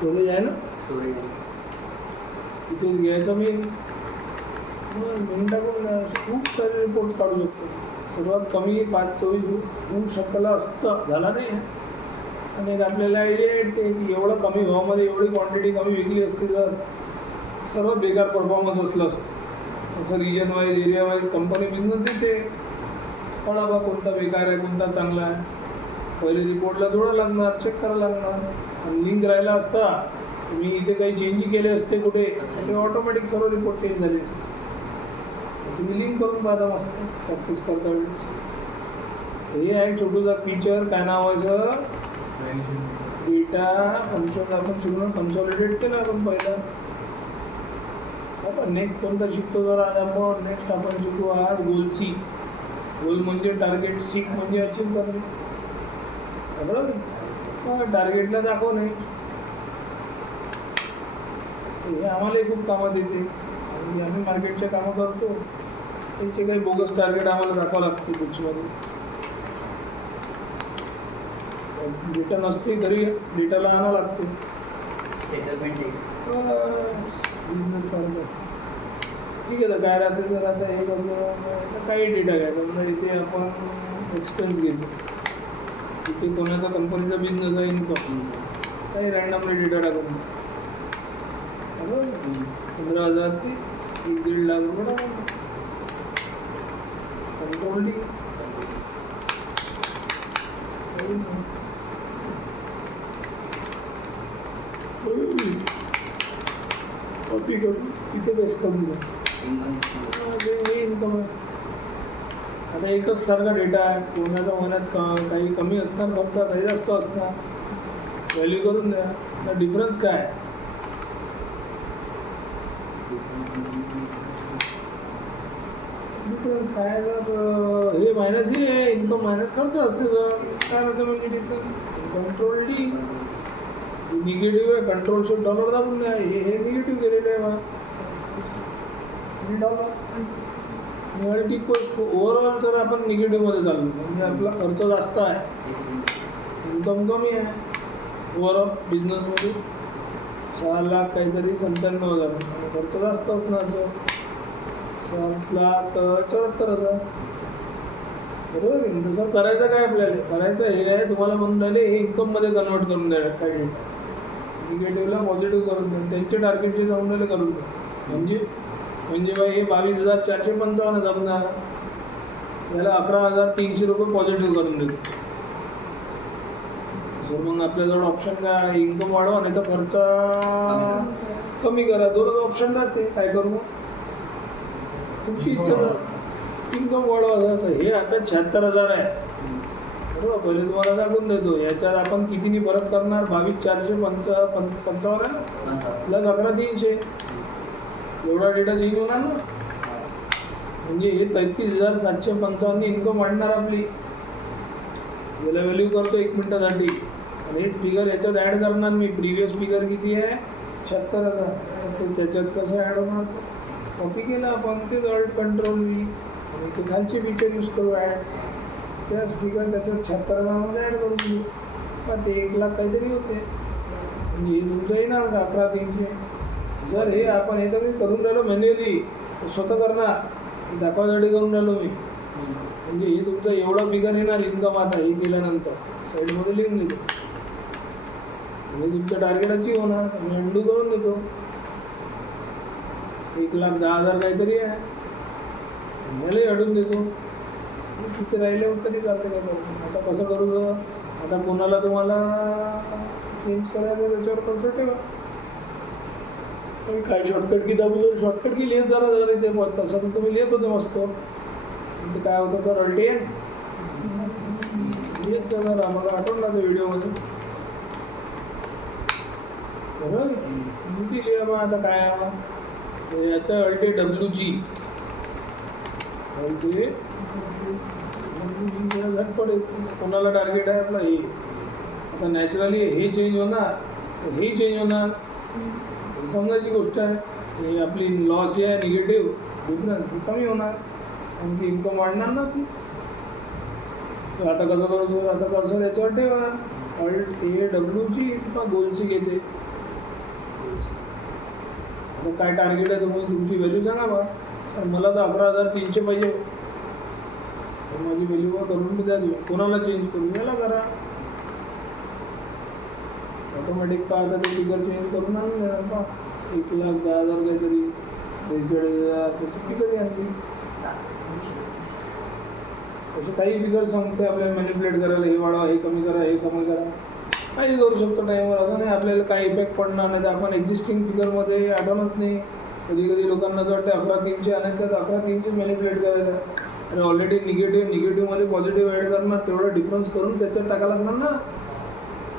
Storage आहे ना, storage इथेच घ्यायचं मी टाकून खूप सारे रिपोर्ट्स काढू शकतो. सर्वात कमी 5-24 होऊ शकलं असतं, झाला नाही. आणि एक आपल्याला आयडिया येते की एवढं कमी भावामध्ये एवढी क्वांटिटी कमी विकली असती तर सर्वात बेकार परफॉर्मन्स असलं असतं. असं region wise area wise company business देते, कळा बा कोणता बेकार आहे कोणता चांगला आहे. पहिले रिपोर्टला जोडा लागणार, चेक करायला लागणार. आणि लिंक राहिला असता मी इथे काही चेंजही केले असते कुठे, ते ऑटोमॅटिक सर्व रिपोर्ट चेंज झाले असते. तुम्ही लिंक करून पाहता मस्त प्रॅक्टिस करता वेळेस. हे आहे छोटूसा फीचर, काय नावाचं, डेटा फंक्शन. आपण शिकून कन्सॉलिडेट केलं आपण पहिला. आपण नेक्स्ट कोणता शिकतो जर आज आपण, नेक्स्ट आपण शिकू आज गोल सी. गोल म्हणजे टार्गेट, सीक म्हणजे अचीव करणे, बरोबर. टार्गेटला दाखवणे हे आम्हालाही खूप कामात येते. आणि आम्ही मार्केटचे कामं करतो, त्यांचे काही बोगस टार्गेट आम्हाला दाखवावं लागते बुक्समध्ये. डेटा नसते तरी डेटाला आणावं लागते. सेटलमेंट बिझनेस सारखं ठीक आहे. तर काय राहते जर आता हे कसं काही डेटा घ्यायचा म्हणजे इथे आपण एक्सपेन्स घेतो, इथे कोणाचा कंपनीचा बिझनेस आहे इन्कम, काही रँडमली डेटा टाकून 15,000 ते 1-1.5 लाख रुपये टाकून कंट्रोल डी. कॉपी करून इथे बेस्ट करून द्या. हे इन्कम आहे. आता एकच सारखा डेटा आहे, कोणाच्या महिन्यात काही कमी असणार खर्च, काही जास्त असणार. व्हॅल्यू करून द्या. आता डिफरन्स काय आहे, डिफरन्स काय जर हे मायनस हे आहे, इन्कम मायनस खर्च असते सर. काय होतं म्हणजे डिफरन्स कंट्रोल डी निगेटिव्ह आहे, कंट्रोल शिफ्ट डॉलर दाबून द्या. हे निगेटिव्ह केलेलं आहे बा डॉलर. मल्टी इक्वल्स ओव्हरऑल जर आपण निगेटिव्हमध्ये चाललो म्हणजे आपला खर्च जास्त आहे, इन्कम कमी आहे. ओव्हरऑल बिझनेसमध्ये 6 लाख काहीतरी 97,000 आणि खर्च जास्त असणार सर 7,74,000, बरोबर आहे. तसं करायचं काय आपल्याला, करायचं हे आहे तुम्हाला म्हणून राहिले हे इन्कममध्ये कन्वर्ट करून द्या. काय डेटा निगेटिव्हला पॉझिटिव्ह करून द्या, त्यांचे टार्गेटचे जाऊन राहिले करून द्या. म्हणजे बाई हे 22,455 जमणार, याला 11,300 रुपये पॉझिटिव्ह करून देतो. सर मग आपल्याजवळ ऑप्शन काय, इन्कम वाढवा नाही तर खर्च कमी करा. दोनच ऑप्शन राहते. काय करू तुमची इच्छा, इन्कम वाढवा. हे आता 76,000 आहे, बरोबर. पहिले तुम्हाला दाखवून देतो याच्यात आपण कितीनी फरक करणार. 22,455 आहे ना प्लस 11,300, एवढा डेटा चेंज होणार ना. म्हणजे हे 33,755 इन्कम वाढणार आपली. याला व्हॅल्यू करतो 1 मिनिटासाठी आणि हे फिगर याच्यात ॲड करणार मी. प्रिव्हियस फिगर किती आहे 76,000, त्याच्यात कसं ॲड होणार, कॉपी केलं आपण ते अल्ट कंट्रोल व्ही आणि ते खालचे फीचर यूज करू ॲड. त्याच फिगर त्याच्यात 76,000मध्ये ॲड करून देऊ का, ते 1 लाख काहीतरी होते. म्हणजे हे तुमचं येणार का 11,300. जर हे आपण हे तर मी करून राहिलो मॅन्युअली, स्वतः करणार दाखवायसाठी करून राहिलो मी. म्हणजे हे तुमचं एवढा फिगर येणार इन्कम. आता हे केल्यानंतर साईडमध्ये लिहून देतो म्हणजे तुमचं टार्गेट अचीव होणार. मी अंडू करून देतो. 1,10,000 काहीतरी आहे, यालाही अडून देतो. तिथे राहिले तरी चालते. काय करू आता, कसं करू. आता कोणाला तुम्हाला चेंज करायचं त्याच्यावर कसं ठेवा. काय शॉर्टकट की दाबू, जर शॉर्टकट की लिहित जरा जर इथे तसं तर तुम्ही लिहित होते मस्त. ते काय होतं सर अल्टेन लिहित जरा मला आठवण लागतं व्हिडिओमध्ये, बरोबर. किती लिहा मग आता काय आहे याचं अल्टे WG झटपट कोणाला टार्गेट आहे आपला हे. आता नॅचरली हे चेंज होणार, हे चेंज होणार, समजायची गोष्ट आहे. हे आपली लॉस जे आहे निगेटिव्ह डिफरन्स कमी होणार आणखी इन्कम वाढणार ना ती. आता कसं करू, आता कर्सर याच्यावर ठेवा. अल्ट AWG किंवा गोल सी घेते आता काय टार्गेट आहे तुमची व्हॅल्यू सांगा बा. तर मला तर 11,300 पाहिजे. तर माझी व्हॅल्यू करून मी द्या तुम्ही. कोणाला चेंज करू याला करा. ऑटोमॅटिक पाहता ते फिगर चेंज करून आणून देणार पा. 1,10,000 काहीतरी 43,000 त्याची फिगर आणली. असे काही फिगर सांगते आपल्याला मॅनिपुलेट करायला. हे वाढवा, हे कमी करा, हे कमी करा, काही करू शकतो टाईमवर. असं नाही आपल्याला काही इफेक्ट पडणार नाही. तर आपण एक्झिस्टिंग फिगरमध्ये आठवणच नाही. कधी कधी लोकांना असं वाटतं 11,300 आणायचं तर 11,300 मॅनिपुलेट करायचं. अरे ऑलरेडी निगेटिव्हमध्ये पॉझिटिव्ह ॲड करणार, तेवढा डिफरन्स करून त्याच्यात टाकायला लागणार ना.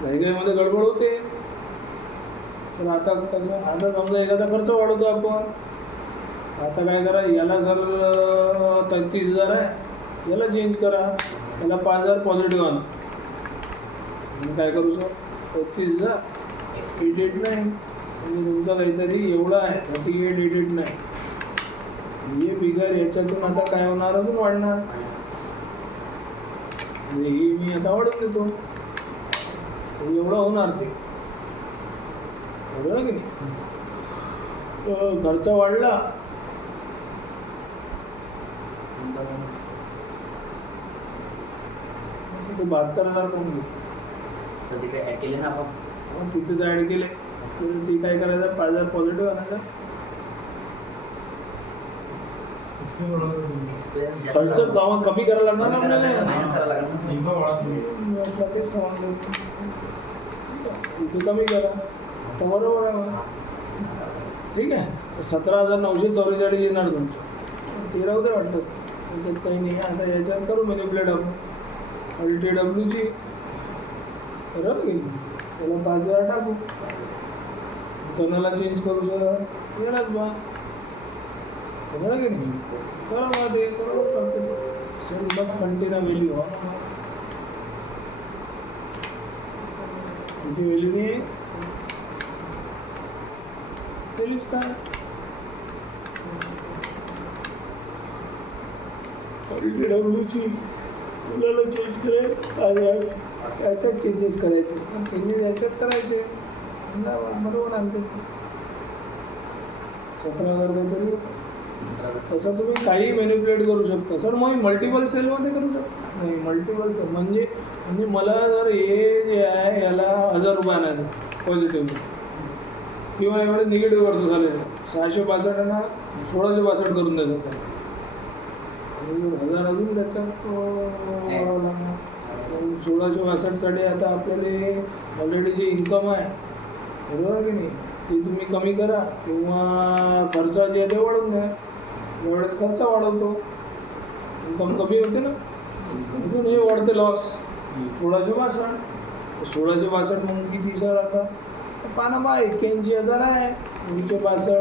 घाईघाईमध्ये गडबड होते. तर आता कसं, आता समजा एखादा खर्च वाढवतो आपण. आता काय करा, याला जर 33,000 आहे, याला चेंज करा, याला 5,000 पॉझिटिव्ह आणा. मी काय करू सर, 33,000 889 आणि तुमचा काहीतरी एवढा आहे 38,889. हे फिगर याच्यातून आता काय होणार, अजून वाढणार. ही मी आता वाढवून देतो, एवढं होणार ते. बरोबर की नाही. खर्च वाढला तिथे 72,000 कोण घेईल. तिकडे ऍड केले ना आपण. तिथे तर ॲड केले. ती काय करायचं, 5,000 पॉझिटिव्ह आणायचा. खर्च गावात कमी करायला लागणार ना आपल्याला. मायनस करायला लागणार. मी आपला तेच सांगतो, इथे कमी करा. आता बरोबर आहे मला. ठीक आहे. 17,944 येणार तुमचं. ते राहू दे वाटलं, त्याच्यात काही नाही. आता याच्यात करू मॅनिपुलेट आपण. LTWची बरोबर की नाही. त्याला 5,000 टाकू. कोणाला चेंज करू सर, यालाच बा. बरोबर की नाही. करा बा ते, करा सर. बस कंटिन्यू व्हॅल्यू हो, तुमची व्हॅल्यू नाही व्हॅल्यूच काय. LTWची मुलाला चेंज करायचं, याच्यात चेंजेस करायचे. चेंजेस याच्यात करायचे. बरोबर आणते 17,000 काहीतरी. तसं तुम्ही काही मॅनिपुलेट करू शकता सर. मग मल्टिपल सेलमध्ये करू शकता. नाही, मल्टिपल सेल म्हणजे मला जर हे जे आहे याला 1,000 रुपये आणायचं पॉझिटिव्ह, किंवा एवढे निगेटिव्ह करतो झालेलं 662 ना 1662 करून द्यायचं. 1,000 अजून त्याच्यात 1662साठी आता आपल्याला ऑलरेडी जे इन्कम आहे, बरोबर की नाही, ते तुम्ही कमी करा किंवा खर्च जे आहे ते वाढवून द्या. एवढेच खर्च वाढवतो, इन्कम कमी होते ना, अजून हे वाढते लॉस. 1662 1662 मग किती सर आता पाना बा 81,000 आहे. 262